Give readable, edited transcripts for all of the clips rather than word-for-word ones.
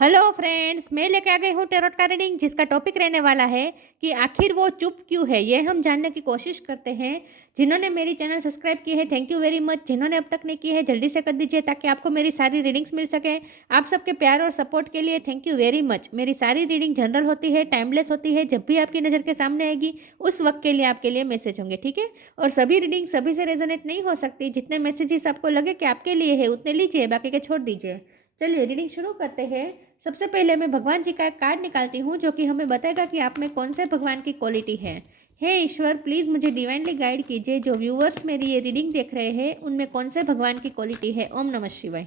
Hello friends, मैं लेके आ गई हूँ टेरोट का रीडिंग जिसका टॉपिक रहने वाला है कि आखिर वो चुप क्यों है। ये हम जानने की कोशिश करते हैं। जिन्होंने मेरी चैनल सब्सक्राइब की है, थैंक यू वेरी मच। जिन्होंने अब तक नहीं की है, जल्दी से कर दीजिए ताकि आपको मेरी सारी रीडिंग्स मिल सके। आप सबके प्यार और सपोर्ट के लिए थैंक यू वेरी मच। मेरी सारी रीडिंग जनरल होती है, टाइमलेस होती है। जब भी आपकी नज़र के सामने आएगी उस वक्त के लिए आपके लिए मैसेज होंगे, ठीक है। और सभी रीडिंग सभी से रेजोनेट नहीं हो सकती। जितने मैसेजेस आपको लगे कि आपके लिए है उतने लीजिए, बाकी के छोड़ दीजिए। चलिए रीडिंग शुरू करते हैं। सबसे पहले मैं भगवान जी का एक कार्ड निकालती हूँ जो कि हमें बताएगा कि आप में कौन से भगवान की क्वालिटी है। हे ईश्वर, प्लीज़ मुझे डिवाइनली गाइड कीजिए। जो व्यूअर्स मेरी ये रीडिंग देख रहे हैं उनमें कौन से भगवान की क्वालिटी है। ओम नमः शिवाय।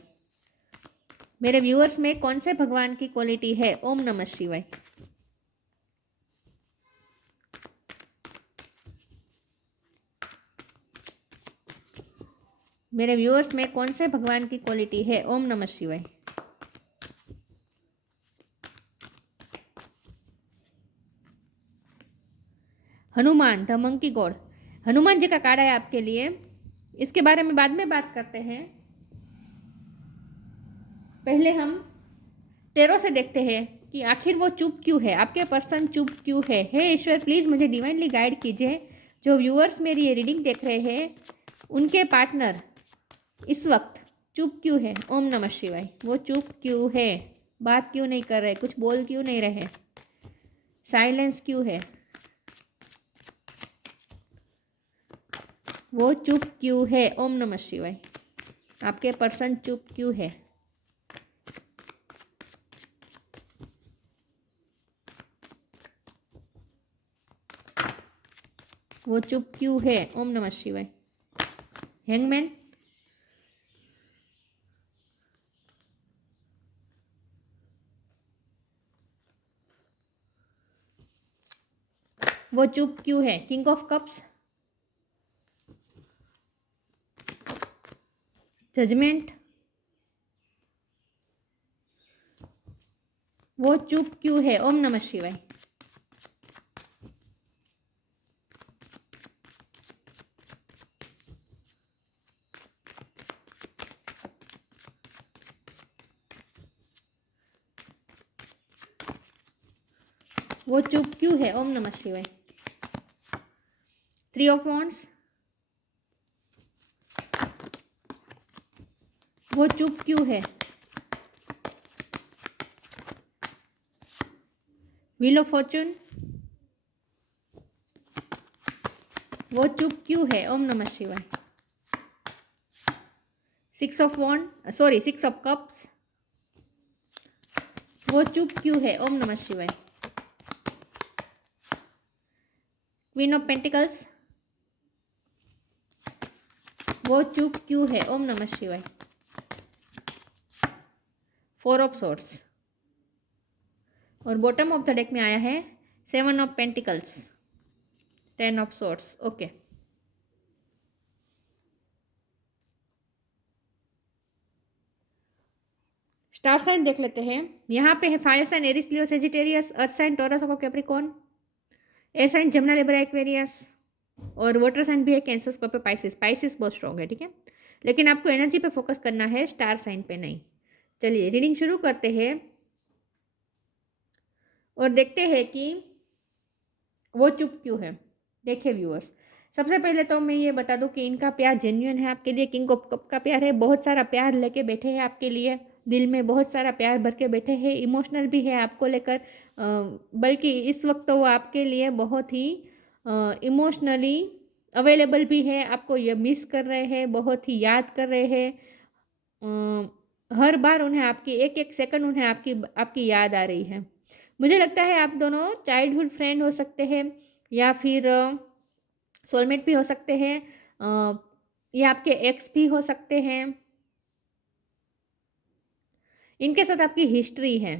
मेरे व्यूअर्स में कौन से भगवान की क्वालिटी है। ओम नमः शिवाय। मेरे व्यूअर्स में कौन से भगवान की क्वालिटी है। ओम नमः शिवाय। Hanuman, the monkey god. Hanuman ji का कार्ड है आपके लिए। इसके बारे में बाद में बात करते हैं। पहले हम टेरो से देखते हैं कि आखिर वो चुप क्यों है, आपके पर्सन चुप क्यों है। हे ईश्वर, प्लीज़ मुझे डिवाइनली गाइड कीजिए। जो व्यूअर्स मेरी ये रीडिंग देख रहे हैं उनके पार्टनर इस वक्त चुप क्यों है। ओम नमः शिवाय। वो चुप क्यों है, बात क्यों नहीं कर रहे, कुछ बोल क्यों नहीं रहे, साइलेंस क्यों है, वो चुप क्यों है। ओम नमः शिवाय। आपके पर्सन चुप क्यों है। वो चुप क्यों है। ओम नमः शिवाय। हैंगमैन, वो चुप क्यों है। किंग ऑफ कप्स, जजमेंट, वो चुप क्यों है। ओम नमः शिवाय। वो चुप क्यों है। ओम नमः शिवाय। थ्री ऑफ वॉन्ड्स, वो चुप क्यों है। व्हील ऑफ फॉर्चून, वो चुप क्यों है। ओम नमः शिवाय। Six of wand, sorry, six of cups, वो चुप क्यों है। ओम नमः शिवाय। क्वीन ऑफ पेंटिकल्स, वो चुप क्यों है। ओम नमः शिवाय। फोर ऑफ सोर्ट्स और बॉटम ऑफ द डेक में आया है seven of pentacles, ten of swords. Okay, star sign देख लेते हैं। यहाँ पे है fire sign Aries Leo Sagittarius, earth sign Taurus और Capricorn, air sign Gemini Libra Aquarius और वाटर साइन भी है कैंसर स्कॉर्पियो पाइसिस। पाइसिस बहुत स्ट्रॉन्ग है, ठीक है, लेकिन आपको एनर्जी पे फोकस करना है, स्टार साइन पे नहीं। चलिए रीडिंग शुरू करते हैं और देखते हैं कि वो चुप क्यों है। देखिए व्यूअर्स, सबसे पहले तो मैं ये बता दूं कि इनका प्यार जेन्युइन है आपके लिए। किंग ऑफ कप का प्यार है, बहुत सारा प्यार लेके बैठे हैं आपके लिए, दिल में बहुत सारा प्यार भर के बैठे हैं। इमोशनल भी है आपको लेकर, बल्कि इस वक्त तो वो आपके लिए बहुत ही इमोशनली अवेलेबल भी है। आपको ये मिस कर रहे हैं, बहुत ही याद कर रहे हैं। हर बार उन्हें आपकी एक एक सेकंड उन्हें आपकी आपकी याद आ रही है। मुझे लगता है आप दोनों चाइल्डहुड फ्रेंड हो सकते हैं या फिर सोलमेट भी हो सकते हैं, या आपके एक्स भी हो सकते हैं। इनके साथ आपकी हिस्ट्री है।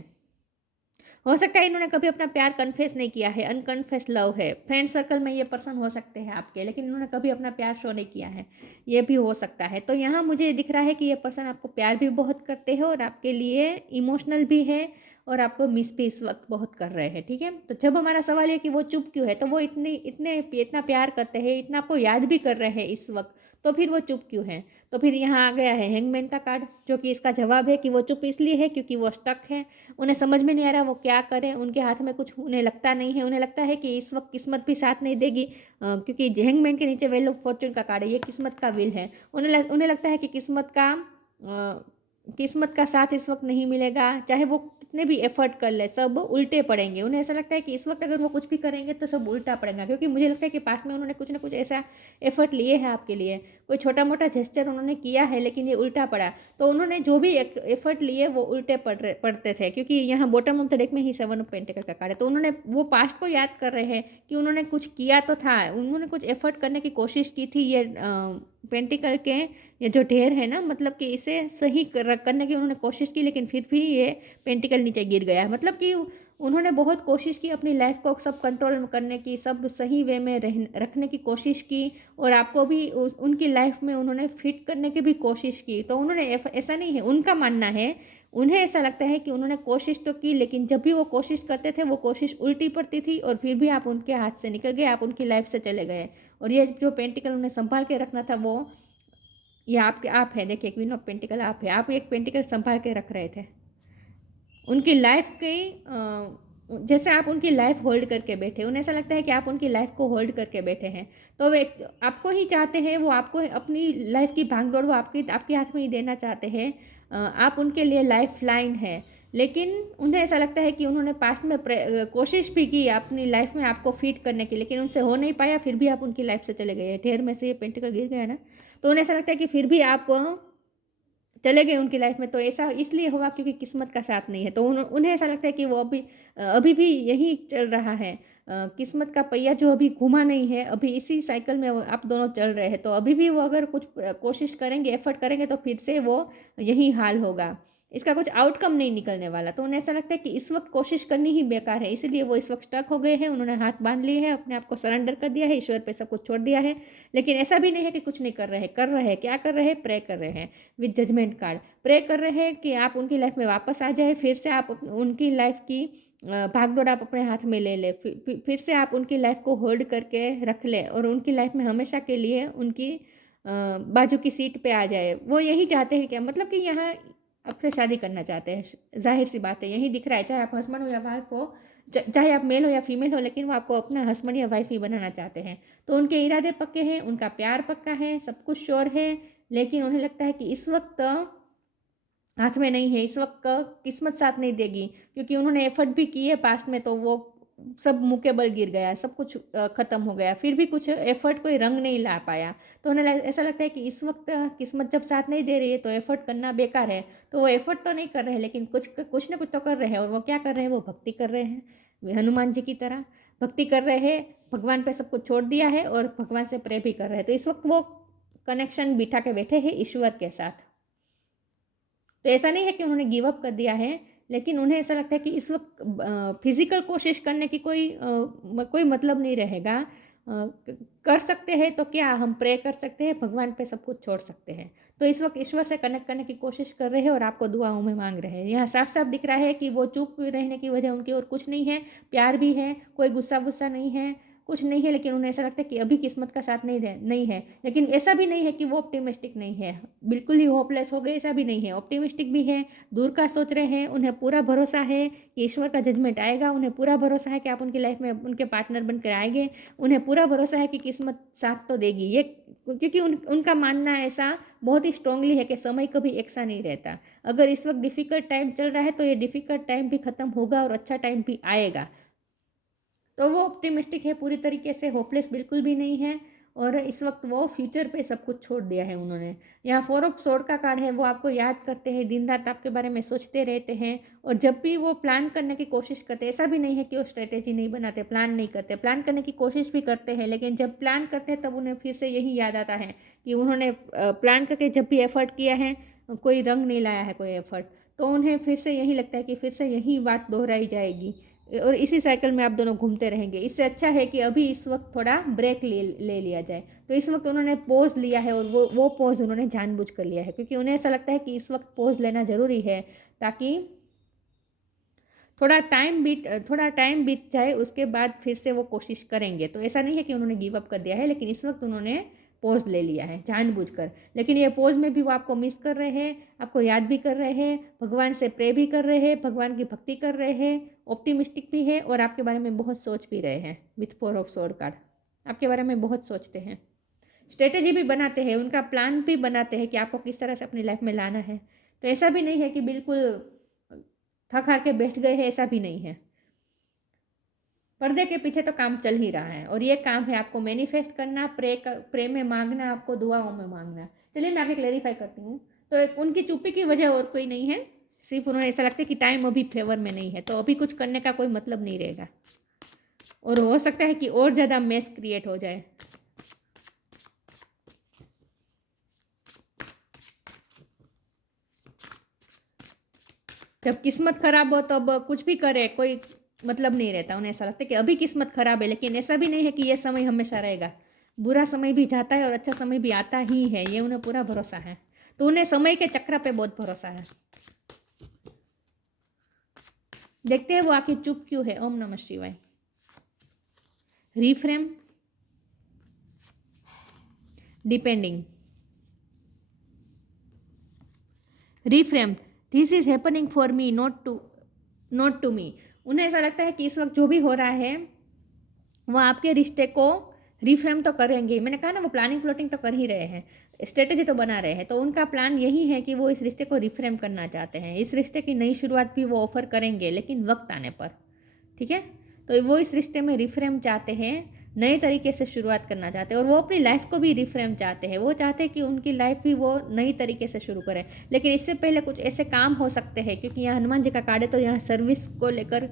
हो सकता है इन्होंने कभी अपना प्यार कन्फेस नहीं किया है, अनकन्फेस लव है। फ्रेंड सर्कल में ये पर्सन हो सकते हैं आपके, लेकिन इन्होंने कभी अपना प्यार शो नहीं किया है, ये भी हो सकता है। तो यहाँ मुझे दिख रहा है कि ये पर्सन आपको प्यार भी बहुत करते हैं और आपके लिए इमोशनल भी है और आपको मिस भी इस वक्त बहुत कर रहे हैं, ठीक है। तो जब हमारा सवाल है कि वो चुप क्यों है, तो वो इतने इतना प्यार करते हैं, इतना आपको याद भी कर रहे हैं इस वक्त, तो फिर वो चुप क्यों है। तो फिर यहाँ आ गया है हैंगमैन का कार्ड, जो कि इसका जवाब है कि वो चुप इसलिए है क्योंकि वो स्टक है। उन्हें समझ में नहीं आ रहा वो क्या करें, उनके हाथ में कुछ उन्हें लगता नहीं है। उन्हें लगता है कि इस वक्त किस्मत भी साथ नहीं देगी, क्योंकि हैंगमैन के नीचे व्हील ऑफ फॉर्चून का कार्ड है, ये किस्मत का व्हील है। उन्हें लगता है कि किस्मत का साथ इस वक्त नहीं मिलेगा, चाहे वो कितने भी एफर्ट कर ले सब उल्टे पड़ेंगे। उन्हें ऐसा लगता है कि इस वक्त अगर वो कुछ भी करेंगे तो सब उल्टा पड़ेगा, क्योंकि मुझे लगता है कि पास्ट में उन्होंने कुछ ना कुछ ऐसा एफर्ट लिए हैं आपके लिए, कोई छोटा मोटा जेस्चर उन्होंने किया है लेकिन ये उल्टा पड़ा। तो उन्होंने जो भी एफर्ट लिए वो उल्टे पड़ते थे, क्योंकि यहाँ बॉटम ऑफ द डेक में ही 7 ऑफ पेंटिकल का कार्ड है। तो उन्होंने वो पास्ट को याद कर रहे हैं कि उन्होंने कुछ किया तो था, उन्होंने कुछ एफर्ट करने की कोशिश की थी। ये पेंटिकल के ये जो ढेर है ना, मतलब कि इसे सही करने की उन्होंने कोशिश की, लेकिन फिर भी ये पेंटिकल नीचे गिर गया। मतलब कि उन्होंने बहुत कोशिश की अपनी लाइफ को सब कंट्रोल करने की, सब सही वे में रखने की कोशिश की, और आपको भी उनकी लाइफ में उन्होंने फिट करने की भी कोशिश की। तो उन्होंने ऐसा नहीं है, उनका मानना है, उन्हें ऐसा लगता है कि उन्होंने कोशिश तो की, लेकिन जब भी वो कोशिश करते थे वो कोशिश उल्टी पड़ती थी, और फिर भी आप उनके हाथ से निकल गए, आप उनकी लाइफ से चले गए। और ये जो पेंटिकल उन्हें संभाल के रखना था वो ये आप है, देखिए क्वीन ऑफ पेंटिकल आप है, आप एक पेंटिकल संभाल के रख रहे थे उनकी लाइफ की, जैसे आप उनकी लाइफ होल्ड करके बैठे। उन्हें ऐसा लगता है कि आप उनकी लाइफ को होल्ड करके बैठे हैं, तो वे आपको ही चाहते हैं, वो आपको अपनी लाइफ की भागदौड़ वो आपके हाथ में ही देना चाहते हैं। आप उनके लिए लाइफ लाइन है, लेकिन उन्हें ऐसा लगता है कि उन्होंने पास्ट में कोशिश भी की अपनी लाइफ में आपको फिट करने की, लेकिन उनसे हो नहीं पाया, फिर भी आप उनकी लाइफ से चले गए। ढेर में से ये पेंटिकल गिर गया ना, तो उन्हें ऐसा लगता है कि फिर भी आप चले गए उनकी लाइफ में। तो ऐसा इसलिए हुआ क्योंकि किस्मत का साथ नहीं है। तो उन्हें ऐसा लगता है कि वो अभी भी यही चल रहा है, किस्मत का पहिया जो अभी घुमा नहीं है, अभी इसी साइकिल में आप दोनों चल रहे हैं। तो अभी भी वो अगर कुछ कोशिश करेंगे, एफर्ट करेंगे, तो फिर से वो यही हाल होगा, इसका कुछ आउटकम नहीं निकलने वाला। तो उन्हें ऐसा लगता है कि इस वक्त कोशिश करनी ही बेकार है, इसीलिए वो इस वक्त स्टक हो गए हैं। उन्होंने हाथ बांध लिए हैं, अपने आप को सरेंडर कर दिया है, ईश्वर पे सब कुछ छोड़ दिया है। लेकिन ऐसा भी नहीं है कि कुछ नहीं कर रहे हैं, कर रहे हैं। क्या कर रहे हैं? प्रे कर रहे हैं विद जजमेंट कार्ड। प्रे कर रहे हैं कि आप उनकी लाइफ में वापस आ जाए, फिर से आप उनकी लाइफ की भागदौड़ आप अपने हाथ में ले ले, फिर से आप उनकी लाइफ को होल्ड करके रख ले, और उनकी लाइफ में हमेशा के लिए उनकी बाजू की सीट पे आ जाए। वो यही चाहते हैं, क्या मतलब कि यहाँ आपसे शादी करना चाहते हैं, जाहिर सी बात है, यही दिख रहा है। चाहे आप हस्बैंड हो या वाइफ हो, चाहे आप मेल हो या फीमेल हो, लेकिन वो आपको अपना हस्बैंड या वाइफ ही बनाना चाहते हैं। तो उनके इरादे पक्के हैं, उनका प्यार पक्का है, सब कुछ श्योर है, लेकिन उन्हें लगता है कि इस वक्त हाथ में नहीं है, इस वक्त किस्मत साथ नहीं देगी, क्योंकि उन्होंने एफर्ट भी की है पास्ट में, तो वो सब मुँह के बल गिर गया, सब कुछ ख़त्म हो गया, फिर भी कुछ एफर्ट कोई रंग नहीं ला पाया। तो उन्हें ऐसा लगता है कि इस वक्त किस्मत जब साथ नहीं दे रही है तो एफर्ट करना बेकार है। तो वो एफर्ट तो नहीं कर रहे हैं, लेकिन कुछ ना कुछ तो कर रहे हैं। और वो क्या कर रहे हैं? वो भक्ति कर रहे हैं, हनुमान जी की तरह भक्ति कर रहे हैं, भगवान पे सब कुछ छोड़ दिया है और भगवान से प्रे भी कर रहे हैं। तो इस वक्त वो कनेक्शन बिठा के बैठे हैं ईश्वर के साथ। तो ऐसा नहीं है कि उन्होंने गिव अप कर दिया है, लेकिन उन्हें ऐसा लगता है कि इस वक्त फिजिकल कोशिश करने की कोई मतलब नहीं रहेगा। कर सकते हैं तो क्या हम प्रे कर सकते हैं, भगवान पे सब कुछ छोड़ सकते हैं। तो इस वक्त ईश्वर से कनेक्ट करने की कोशिश कर रहे हैं और आपको दुआओं में मांग रहे हैं। यहाँ साफ साफ दिख रहा है कि वो चुप रहने की वजह उनकी और कुछ नहीं है, प्यार भी है, कोई गुस्सा वुस्सा नहीं है, कुछ नहीं है, लेकिन उन्हें ऐसा लगता है कि अभी किस्मत का साथ नहीं है। लेकिन ऐसा भी नहीं है कि वो ऑप्टिमिस्टिक नहीं है, बिल्कुल ही होपलेस हो गए, ऐसा भी नहीं है, ऑप्टिमिस्टिक भी है, दूर का सोच रहे हैं। उन्हें पूरा भरोसा है कि ईश्वर का जजमेंट आएगा, उन्हें पूरा भरोसा है कि आप उनकी लाइफ में उनके पार्टनर बनकर आएंगे, उन्हें पूरा भरोसा है कि किस्मत साथ तो देगी। ये क्योंकि उनका मानना ऐसा बहुत ही स्ट्रांगली है कि समय कभी एक सा नहीं रहता। अगर इस वक्त डिफ़िकल्ट टाइम चल रहा है तो ये डिफ़िकल्ट टाइम भी ख़त्म होगा और अच्छा टाइम भी आएगा। तो वो ऑप्टिमिस्टिक है पूरी तरीके से, होपलेस बिल्कुल भी नहीं है। और इस वक्त वो फ्यूचर पे सब कुछ छोड़ दिया है उन्होंने। यहाँ 4 ऑफ सोर्ड का कार्ड है, वो आपको याद करते हैं, दिन रात आपके बारे में सोचते रहते हैं, और जब भी वो प्लान करने की कोशिश करते हैं, ऐसा भी नहीं है कि वो स्ट्रेटेजी नहीं बनाते, प्लान नहीं करते, प्लान करने की कोशिश भी करते हैं, लेकिन जब प्लान करते हैं तब उन्हें फिर से यही याद आता है कि उन्होंने प्लान करके जब भी एफर्ट किया है, कोई रंग नहीं लाया है कोई एफर्ट। तो उन्हें फिर से यही लगता है कि फिर से यही बात दोहराई जाएगी, और इसी साइकिल में आप दोनों घूमते रहेंगे। इससे अच्छा है कि अभी इस वक्त थोड़ा ब्रेक ले लिया जाए। तो इस वक्त उन्होंने पॉज लिया है, और वो पॉज उन्होंने जानबूझ कर लिया है, क्योंकि उन्हें ऐसा लगता है कि इस वक्त पॉज लेना ज़रूरी है, ताकि थोड़ा टाइम बीत जाए, उसके बाद फिर से वो कोशिश करेंगे। तो ऐसा नहीं है कि उन्होंने गिव अप कर दिया है, लेकिन इस वक्त उन्होंने पोज ले लिया है जानबूझकर, लेकिन ये पोज में भी वो आपको मिस कर रहे हैं, आपको याद भी कर रहे हैं, भगवान से प्रे भी कर रहे हैं, भगवान की भक्ति कर रहे हैं, ऑप्टिमिस्टिक भी है और आपके बारे में बहुत सोच भी रहे हैं। विथ 4 ऑफ स्वॉर्ड कार्ड आपके बारे में बहुत सोचते हैं, स्ट्रेटेजी भी बनाते हैं, उनका प्लान भी बनाते हैं कि आपको किस तरह से अपनी लाइफ में लाना है। तो ऐसा भी नहीं है कि बिल्कुल थक हार के बैठ गए हैं, ऐसा भी नहीं है। पर्दे के पीछे तो काम चल ही रहा है और ये काम है आपको मैनिफेस्ट करना, प्रे में मांगना, आपको दुआओं में मांगना। चलिए मैं आगे क्लेरिफाई करती हूँ। तो उनकी चुप्पी की वजह और कोई नहीं है, सिर्फ उन्होंने ऐसा लगता है कि टाइम अभी फेवर में नहीं है, तो अभी कुछ करने का कोई मतलब नहीं रहेगा और हो सकता है कि और ज़्यादा मेस क्रिएट हो जाए। जब किस्मत खराब हो तब कुछ भी करे कोई मतलब नहीं रहता। उन्हें ऐसा लगता है कि अभी किस्मत खराब है, लेकिन ऐसा भी नहीं है कि ये समय हमेशा रहेगा। बुरा समय भी जाता है और अच्छा समय भी आता ही है, ये उन्हें पूरा भरोसा है। तो उन्हें समय के चक्र पे बहुत भरोसा है। देखते हैं वो आखिर चुप क्यों है। ओम नमः शिवाय। Reframe, depending, reframe, this is happening for me not to me. उन्हें ऐसा लगता है कि इस वक्त जो भी हो रहा है वो आपके रिश्ते को रिफ्रेम तो करेंगे। मैंने कहा ना, वो प्लानिंग प्लॉटिंग तो कर ही रहे हैं, स्ट्रेटेजी तो बना रहे हैं। तो उनका प्लान यही है कि वो इस रिश्ते को रिफ्रेम करना चाहते हैं। इस रिश्ते की नई शुरुआत भी वो ऑफर करेंगे, लेकिन वक्त आने पर। ठीक है, तो वो इस रिश्ते में रिफ्रेम चाहते हैं, नए तरीके से शुरुआत करना चाहते हैं और वो अपनी लाइफ को भी रिफ्रेम चाहते हैं। वो चाहते हैं कि उनकी लाइफ भी वो नई तरीके से शुरू करें, लेकिन इससे पहले कुछ ऐसे काम हो सकते हैं, क्योंकि यहाँ हनुमान जी का कार्ड है तो यहाँ सर्विस को लेकर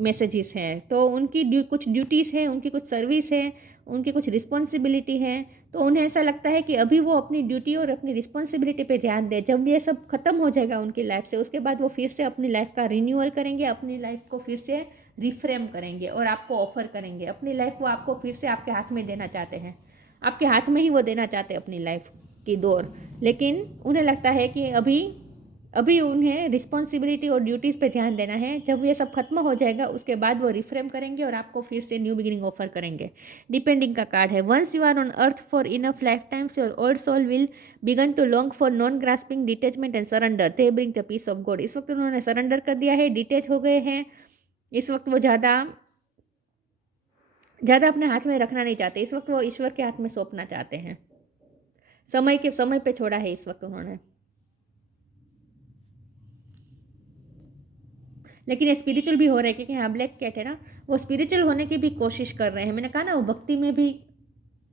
मैसेजेस हैं। तो उनकी कुछ ड्यूटीज़ है, उनकी कुछ सर्विस है, उनकी कुछ रिस्पॉन्सिबिलिटी है। तो उन्हें ऐसा लगता है कि अभी वो अपनी ड्यूटी और अपनी रिस्पॉन्सिबिलिटी पे ध्यान दें। जब ये सब खत्म हो जाएगा उनकी लाइफ से, उसके बाद वो फिर से अपनी लाइफ का रिन्यूअल करेंगे, अपनी लाइफ को फिर से रिफ्रेम करेंगे और आपको ऑफर करेंगे। अपनी लाइफ वो आपको फिर से आपके हाथ में देना चाहते हैं, आपके हाथ में ही वो देना चाहते हैं अपनी लाइफ की दौर। लेकिन उन्हें लगता है कि अभी उन्हें रिस्पॉन्सिबिलिटी और ड्यूटीज़ पे ध्यान देना है। जब ये सब खत्म हो जाएगा उसके बाद वो रिफ्रेम करेंगे और आपको फिर से न्यू बिगिनिंग ऑफर करेंगे। डिपेंडिंग का कार्ड है। Once you are on earth for enough lifetimes your old soul will begin to long for non grasping detachment and surrender, they bring the peace of God. इस वक्त उन्होंने surrender कर दिया है, detach हो गए हैं। इस वक्त वो ज़्यादा अपने हाथ में रखना नहीं चाहते। इस वक्त वो ईश्वर के हाथ में सौंपना चाहते हैं। समय पे छोड़ा है इस वक्त उन्होंने, लेकिन ये स्पिरिचुअल भी हो रहा है, क्योंकि यहाँ ब्लैक कैट है ना, वो स्पिरिचुअल होने की भी कोशिश कर रहे हैं। मैंने कहा ना, वो भक्ति में भी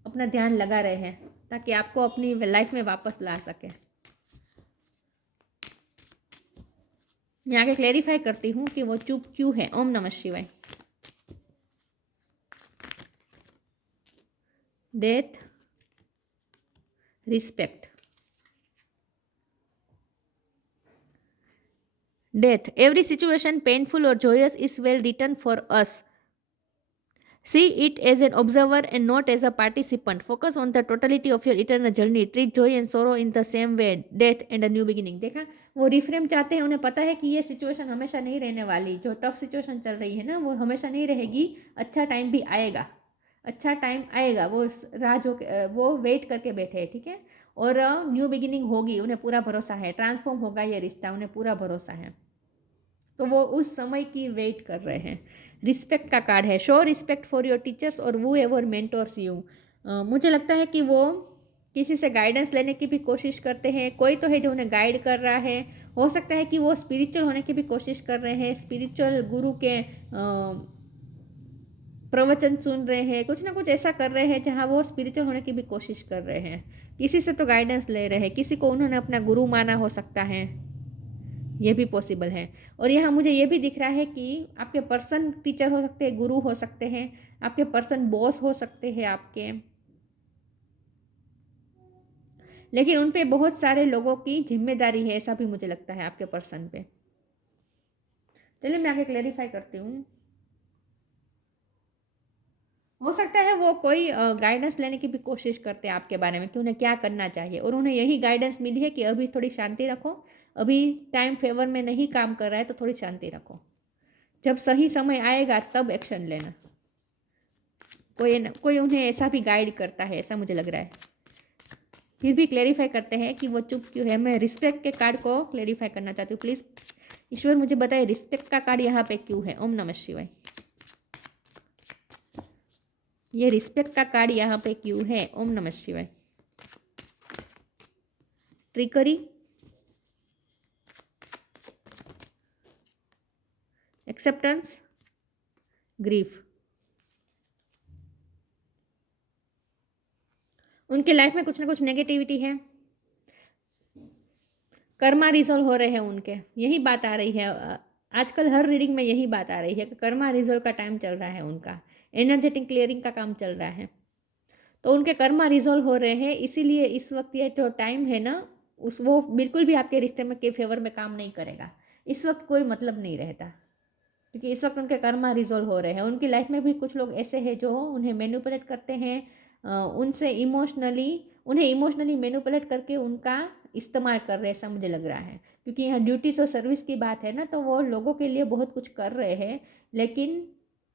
अपना ध्यान लगा रहे हैं ताकि आपको अपनी लाइफ में वापस ला सके। मैं आगे क्लेरिफाई करती हूँ कि वो चुप क्यों है। ओम नमः शिवाय। Death, respect, death. Every situation, painful or joyous, is well written for us. See it as an observer and not as a participant. Focus on the totality of your eternal journey. Treat joy and sorrow in the same way. Death and a new beginning. देखा, वो reframe चाहते हैं। उन्हें पता है कि ये situation हमेशा नहीं रहने वाली। जो टफ सिचुएशन चल रही है ना, वो हमेशा नहीं रहेगी। अच्छा टाइम भी आएगा, अच्छा टाइम आएगा। वो राह जो वो वेट करके बैठे हैं, ठीक है। और न्यू बिगिनिंग होगी, उन्हें पूरा भरोसा है। ट्रांसफॉर्म होगा ये रिश्ता, उन्हें पूरा भरोसा है। तो वो उस समय की वेट कर रहे हैं। रिस्पेक्ट का कार्ड है। Show respect for your teachers और वो एवर मेंटोर्स यू। मुझे लगता है कि वो किसी से गाइडेंस लेने की भी कोशिश करते हैं। कोई तो है जो उन्हें गाइड कर रहा है। हो सकता है कि वो स्पिरिचुअल होने की भी कोशिश कर रहे हैं, स्पिरिचुअल गुरु के प्रवचन सुन रहे हैं, कुछ ना कुछ ऐसा कर रहे हैं जहाँ वो स्पिरिचुअल होने की भी कोशिश कर रहे हैं। किसी से तो गाइडेंस ले रहे हैं, किसी को उन्होंने अपना गुरु माना हो सकता है, ये भी पॉसिबल है। और यहाँ मुझे ये भी दिख रहा है कि आपके पर्सन टीचर हो सकते हैं, गुरु हो सकते हैं, आपके पर्सन बॉस हो सकते हैं आपके, लेकिन उन पे बहुत सारे लोगों की जिम्मेदारी है, ऐसा भी मुझे लगता है आपके पर्सन पे। चलिए मैं आगे क्लेरिफाई करती हूँ। हो सकता है वो कोई गाइडेंस लेने की भी कोशिश करते हैं आपके बारे में कि उन्हें क्या करना चाहिए, और उन्हें यही गाइडेंस मिली है कि अभी थोड़ी शांति रखो, अभी टाइम फेवर में नहीं काम कर रहा है तो थोड़ी शांति रखो, जब सही समय आएगा तब एक्शन लेना। कोई उन्हें ऐसा भी गाइड करता है, ऐसा मुझे लग रहा है। फिर भी क्लेरिफाई करते हैं कि वो चुप क्यों है। मैं रिस्पेक्ट के कार्ड को क्लेरिफाई करना चाहती हूँ। प्लीज़ ईश्वर मुझे बताए रिस्पेक्ट का कार्ड यहाँ पे क्यों है। ओम नमः शिवाय। ये रिस्पेक्ट का कार्ड यहाँ पे क्यों है। ओम नमः शिवाय। Trickery, acceptance, grief. उनके लाइफ में कुछ ना कुछ नेगेटिविटी है, कर्मा रिजॉल्व हो रहे हैं उनके, यही बात आ रही है। आजकल हर रीडिंग में यही बात आ रही है कि कर्मा रिजॉल्व का टाइम चल रहा है उनका, एनर्जेटिक क्लियरिंग का काम चल रहा है। तो उनके कर्मा रिजॉल्व हो रहे हैं, इसीलिए इस वक्त ये जो टाइम है ना, वो बिल्कुल भी आपके रिश्ते में के फेवर में काम नहीं करेगा। इस वक्त कोई मतलब नहीं रहता, क्योंकि इस वक्त उनके कर्मा रिजॉल्व हो रहे हैं। उनकी लाइफ में भी कुछ लोग ऐसे हैं जो उन्हें मैनिपुलेट करते हैं, उनसे उन्हें इमोशनली मैनिपुलेट करके उनका इस्तेमाल कर रहे हैं, ऐसा मुझे लग रहा है। क्योंकि यहाँ ड्यूटीज और सर्विस की बात है ना, तो वो लोगों के लिए बहुत कुछ कर रहे हैं, लेकिन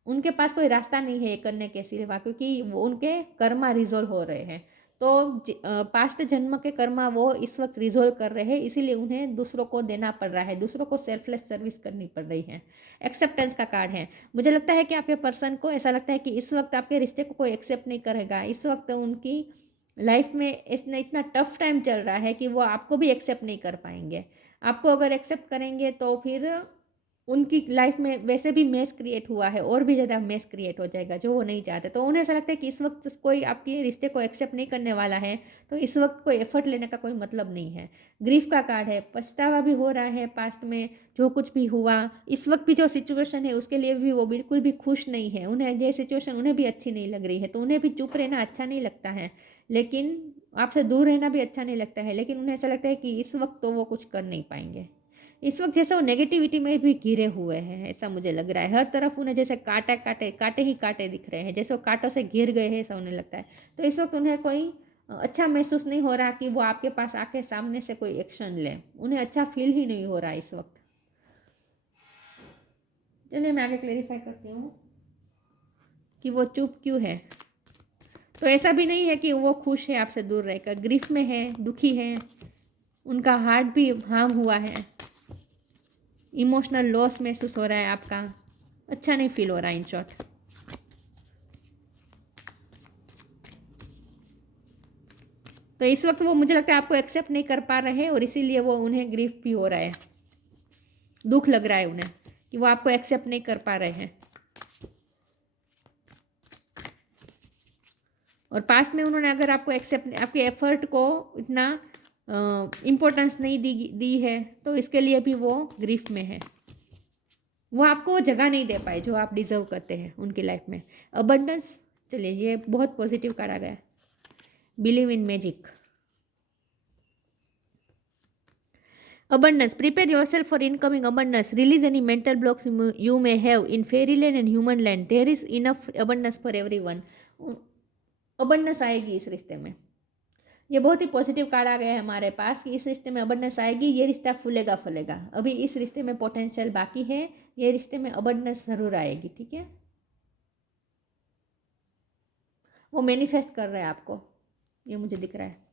उनके पास कोई रास्ता नहीं है ये करने के सिवा, क्योंकि वो उनके कर्मा रिजॉल्व हो रहे हैं। तो पास्ट जन्म के कर्मा वो इस वक्त रिजोल्व कर रहे हैं, इसीलिए उन्हें दूसरों को देना पड़ रहा है, दूसरों को सेल्फलेस सर्विस करनी पड़ रही है। एक्सेप्टेंस का कार्ड है। मुझे लगता है कि आपके पर्सन को ऐसा लगता है कि इस वक्त आपके रिश्ते को कोई एक्सेप्ट नहीं करेगा। इस वक्त उनकी लाइफ में इतना टफ टाइम चल रहा है कि वो आपको भी एक्सेप्ट नहीं कर पाएंगे। आपको अगर एक्सेप्ट करेंगे तो फिर उनकी लाइफ में वैसे भी मेस क्रिएट हुआ है, और भी ज़्यादा मेस क्रिएट हो जाएगा, जो वो नहीं चाहते। तो उन्हें ऐसा लगता है कि इस वक्त कोई आपके रिश्ते को एक्सेप्ट नहीं करने वाला है, तो इस वक्त कोई एफर्ट लेने का कोई मतलब नहीं है। ग्रीफ का कार्ड है, पछतावा भी हो रहा है पास्ट में जो कुछ भी हुआ। इस वक्त भी जो सिचुएशन है उसके लिए भी वो बिल्कुल भी खुश नहीं है, उन्हें ये सिचुएशन उन्हें भी अच्छी नहीं लग रही है, तो उन्हें भी चुप रहना अच्छा नहीं लगता है, लेकिन आपसे दूर रहना भी अच्छा नहीं लगता है, लेकिन उन्हें ऐसा लगता है कि इस वक्त तो वो कुछ कर नहीं पाएंगे। इस वक्त जैसे वो नेगेटिविटी में भी घिरे हुए हैं, ऐसा मुझे लग रहा है। हर तरफ उन्हें जैसे कांटे कांटे कांटे ही कांटे दिख रहे हैं, जैसे वो कांटों से घिर गए हैं, ऐसा उन्हें लगता है। तो इस वक्त उन्हें कोई अच्छा महसूस नहीं हो रहा कि वो आपके पास आके सामने से कोई एक्शन ले, उन्हें अच्छा फील ही नहीं हो रहा इस वक्त। चलिए मैं आगे क्लेरिफाई करती हूँ कि वो चुप क्यों है। तो ऐसा भी नहीं है कि वो खुश है आपसे दूर रहकर, ग्रीफ में है, दुखी है, उनका हार्ट भी हार्म हुआ है, इमोशनल लॉस महसूस हो रहा है आपका, अच्छा नहीं फील हो रहा है इन शॉर्ट। तो इस वक्त वो मुझे लगता है आपको एक्सेप्ट नहीं कर पा रहे हैं, और इसीलिए वो उन्हें ग्रीफ भी हो रहा है, दुख लग रहा है उन्हें कि वो आपको एक्सेप्ट नहीं कर पा रहे हैं। और पास्ट में उन्होंने अगर आपको एक्सेप्ट, आपके एफर्ट को इतना इम्पोर्टेंस नहीं दी है, तो इसके लिए भी वो ग्रीफ में है। वो आपको जगह नहीं दे पाए जो आप डिजर्व करते हैं उनकी लाइफ में। अबंडेंस, चलिए ये बहुत पॉजिटिव कार्ड आ गया। Believe in magic, abundance, prepare yourself for incoming abundance, release any mental blocks you may have in fairyland and human land, there is enough abundance for everyone। abundance आएगी इस रिश्ते में, ये बहुत ही पॉजिटिव कार्ड आ गया है हमारे पास कि इस रिश्ते में abundance आएगी, ये रिश्ता फूलेगा फलेगा। अभी इस रिश्ते में पोटेंशियल बाकी है, ये रिश्ते में abundance जरूर आएगी, ठीक है। वो मैनिफेस्ट कर रहे हैं आपको, ये मुझे दिख रहा है।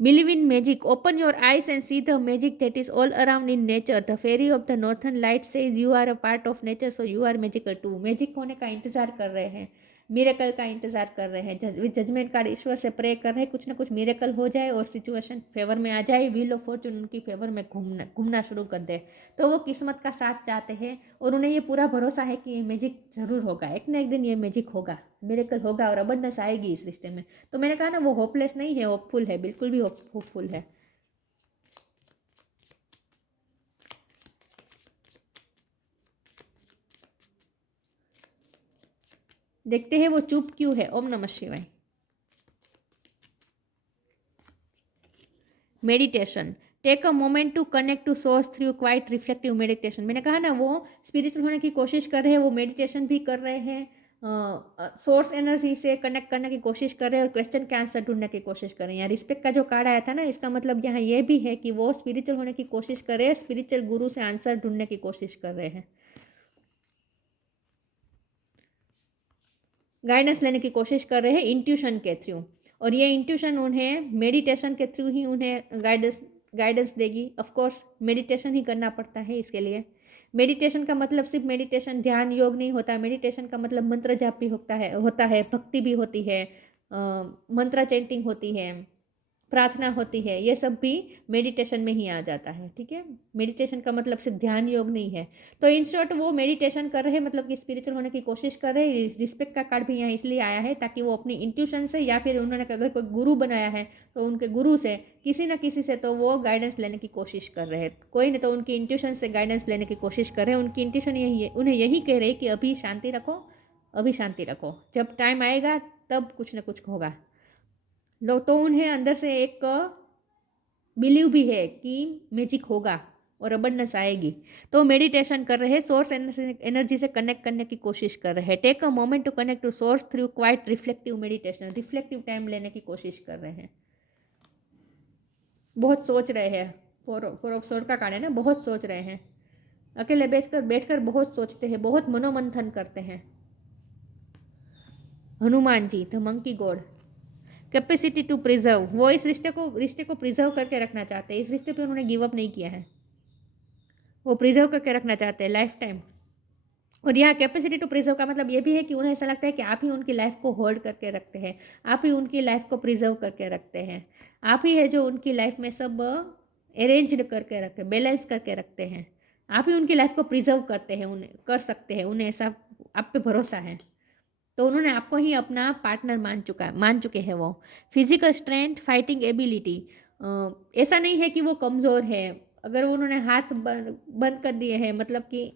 Believe in magic. Open your eyes and see the magic that is all around in nature. The fairy of the northern light says you are a part of nature, so you are magical too. Magic होने का इंतजार कर रहे हैं, miracle का इंतजार कर रहे हैं। जजमेंट कार्ड, ईश्वर से प्रे कर रहे हैं कुछ ना कुछ मिरेकल हो जाए और सिचुएशन फेवर में आ जाए, व्हील ऑफ फॉर्चून उनकी फेवर में घूमना शुरू कर दे। तो वो किस्मत का साथ चाहते हैं, और उन्हें ये पूरा भरोसा है कि ये मैजिक जरूर होगा, एक ना एक दिन ये मैजिक होगा, मिरेकल होगा और अबंडेंस आएगी इस रिश्ते में। तो मैंने कहा ना, वो होपलेस नहीं है, होपफुल है, बिल्कुल भी होपफुल है। देखते हैं वो चुप क्यों है। ओम नमः शिवाय। Meditation, take a moment to connect to source through quiet reflective meditation. मैंने कहा ना, वो स्पिरिचुअल होने की कोशिश कर रहे हैं, वो मेडिटेशन भी कर रहे हैं, सोर्स एनर्जी से कनेक्ट करने की कोशिश कर रहे हैं, और क्वेश्चन के आंसर ढूंढने की कोशिश कर रहे हैं। रिस्पेक्ट का जो कार्ड आया था ना, इसका मतलब यहाँ ये भी है कि वो स्पिरिचुअल होने की कोशिश कर रहे हैं, स्पिरिचुअल गुरु से आंसर ढूंढने की कोशिश कर रहे हैं। गाइडेंस लेने की कोशिश कर रहे हैं इंट्यूशन के थ्रू, और ये इंट्यूशन उन्हें मेडिटेशन के थ्रू ही उन्हें गाइडेंस देगी। ऑफ कोर्स मेडिटेशन ही करना पड़ता है इसके लिए। मेडिटेशन का मतलब सिर्फ मेडिटेशन ध्यान योग नहीं होता, मेडिटेशन का मतलब मंत्र जाप भी होता है, भक्ति भी होती है, मंत्र चैंटिंग होती है, प्रार्थना होती है, ये सब भी मेडिटेशन में ही आ जाता है। ठीक है, मेडिटेशन का मतलब सिर्फ ध्यान योग नहीं है। तो इन शॉर्ट वो मेडिटेशन कर रहे हैं, मतलब कि स्पिरिचुअल होने की कोशिश कर रहे हैं। रिस्पेक्ट का कार्ड भी यहाँ इसलिए आया है ताकि वो अपनी इंट्यूशन से, या फिर उन्होंने अगर कोई गुरु बनाया है तो उनके गुरु से, किसी न किसी से तो वो गाइडेंस लेने की कोशिश कर रहे हैं। कोई नहीं तो उनकी इंट्यूशन से गाइडेंस लेने की कोशिश कर रहे हैं। उनकी इंट्यूशन यही है, उन्हें यही कह रहे हैं कि अभी शांति रखो, अभी शांति रखो, जब टाइम आएगा तब कुछ ना कुछ होगा। लो तो उन्हें अंदर से एक बिलीव भी है कि मैजिक होगा और अबंडेंस आएगी। तो मेडिटेशन कर रहे हैं, सोर्स एनर्जी से कनेक्ट करने की कोशिश कर रहे हैं। Take a moment to connect to source through quiet reflective meditation, reflective time लेने की कोशिश कर रहे हैं। बहुत सोच रहे हैं, फोर ऑफ सोर्ड का कार्ड है ना, बहुत सोच रहे हैं, अकेले बैठकर बहुत सोचते हैं, बहुत मनोमंथन करते हैं। Hanuman ji, the monkey god, capacity to preserve, वो इस रिश्ते को प्रिजर्व करके रखना चाहते हैं। इस रिश्ते पे उन्होंने गिव अप नहीं किया है, वो प्रिजर्व करके रखना चाहते हैं लाइफ टाइम। और यहाँ कैपेसिटी टू प्रिजर्व का मतलब ये भी है कि उन्हें ऐसा लगता है कि आप ही उनकी लाइफ को होल्ड करके रखते हैं, आप ही उनकी लाइफ को प्रिजर्व करके रखते हैं, आप ही है जो उनकी लाइफ में सब अरेंज्ड करके रखते हैं, बैलेंस करके रखते हैं, आप ही उनकी लाइफ को प्रिजर्व करते हैं, उन्हें कर सकते हैं, उन्हें ऐसा आप पे भरोसा है। तो उन्होंने आपको ही अपना पार्टनर मान चुके हैं वो। फिजिकल स्ट्रेंथ, फाइटिंग एबिलिटी, ऐसा नहीं है कि वो कमज़ोर है। अगर उन्होंने हाथ बंद कर दिए हैं, मतलब कि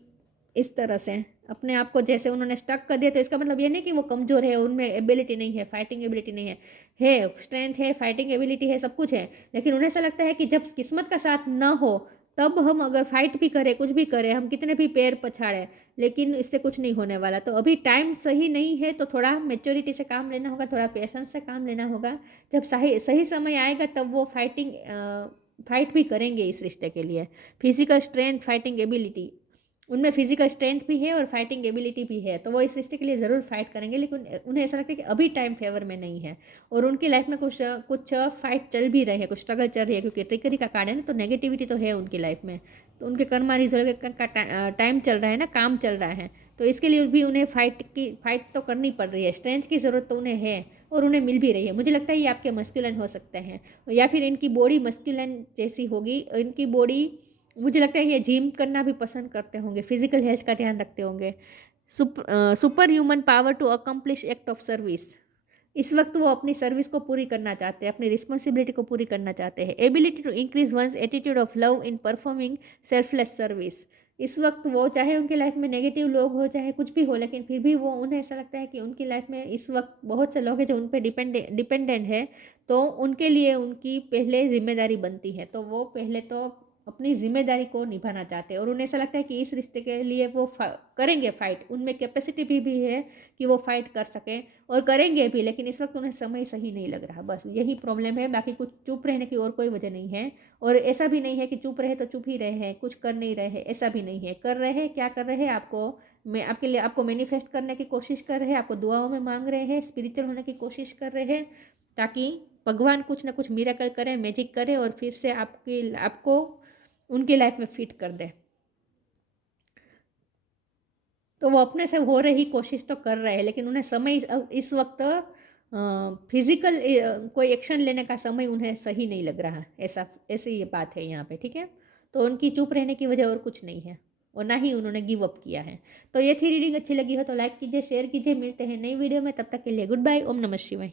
इस तरह से अपने आप को जैसे उन्होंने स्टक कर दिया, तो इसका मतलब ये नहीं कि वो कमज़ोर है, उनमें एबिलिटी नहीं है, फाइटिंग एबिलिटी नहीं है स्ट्रेंथ है, फाइटिंग एबिलिटी है, सब कुछ है। लेकिन उन्हें ऐसा लगता है कि जब किस्मत का साथ ना हो तब हम अगर फाइट भी करें, कुछ भी करें, हम कितने भी पैर पछाड़ें, लेकिन इससे कुछ नहीं होने वाला। तो अभी टाइम सही नहीं है, तो थोड़ा मेच्योरिटी से काम लेना होगा, थोड़ा पेशेंस से काम लेना होगा। जब सही समय आएगा तब वो फाइट भी करेंगे इस रिश्ते के लिए। फिजिकल स्ट्रेंथ, फाइटिंग एबिलिटी, उनमें फिजिकल स्ट्रेंथ भी है और फाइटिंग एबिलिटी भी है, तो वो इस रिश्ते के लिए ज़रूर फाइट करेंगे। लेकिन उन्हें ऐसा लगता है कि अभी टाइम फेवर में नहीं है, और उनकी लाइफ में कुछ फाइट चल भी रहे हैं, कुछ स्ट्रगल चल रही है, क्योंकि ट्रिकरी का कार्ड है ना, तो नेगेटिविटी तो है उनकी लाइफ में। तो उनके कर्मा रिजल्ट का टाइम चल रहा है ना, काम चल रहा है, तो इसके लिए भी उन्हें फाइट तो करनी पड़ रही है। स्ट्रेंथ की ज़रूरत तो उन्हें है और उन्हें मिल भी रही है। मुझे लगता है ये आपके मस्कुलिन हो सकते हैं, या फिर इनकी बॉडी मस्कुलिन जैसी होगी। इनकी बॉडी, मुझे लगता है ये जिम करना भी पसंद करते होंगे, फिजिकल हेल्थ का ध्यान रखते होंगे। Super human power to accomplish act of service, इस वक्त वो अपनी सर्विस को पूरी करना चाहते हैं, अपनी रिस्पॉन्सिबिलिटी को पूरी करना चाहते हैं। Ability to increase one's attitude of love in performing selfless service, इस वक्त वो, चाहे उनकी लाइफ में नेगेटिव लोग हो, चाहे कुछ भी हो, लेकिन फिर भी वो, उन्हें ऐसा लगता है कि उनकी लाइफ में इस वक्त बहुत से लोग हैं जो उन पर डिपेंडेंट है, तो उनके लिए उनकी पहले जिम्मेदारी बनती है। तो वो पहले तो अपनी जिम्मेदारी को निभाना चाहते हैं, और उन्हें ऐसा लगता है कि इस रिश्ते के लिए वो करेंगे फाइट, उनमें कैपेसिटी भी है कि वो फाइट कर सकें और करेंगे भी। लेकिन इस वक्त उन्हें समय सही नहीं लग रहा, बस यही प्रॉब्लम है। बाकी कुछ चुप रहने की और कोई वजह नहीं है। और ऐसा भी नहीं है कि चुप रहे तो चुप ही रहे हैं, कुछ कर नहीं रहे हैं, ऐसा भी नहीं है। कर रहे हैं, क्या कर रहे हैं, मैं आपके लिए आपको मैनिफेस्ट करने की कोशिश कर रहे हैं, आपको दुआओं में मांग रहे हैं, स्पिरिचुअल होने की कोशिश कर रहे हैं, ताकि भगवान कुछ ना कुछ मिरेकल करें, मैजिक करें, और फिर से आपको उनकी लाइफ में फिट कर दे। तो वो अपने से हो रही कोशिश तो कर रहे हैं, लेकिन उन्हें समय इस वक्त फिजिकल कोई एक्शन लेने का समय उन्हें सही नहीं लग रहा, ऐसी ये बात है यहाँ पे। ठीक है, तो उनकी चुप रहने की वजह और कुछ नहीं है, और ना ही उन्होंने गिव अप किया है। तो ये थी रीडिंग, अच्छी लगी हो तो लाइक कीजिए, शेयर कीजिए। मिलते हैं नई वीडियो में, तब तक के लिए गुड बाय। ओम नमः शिवाय।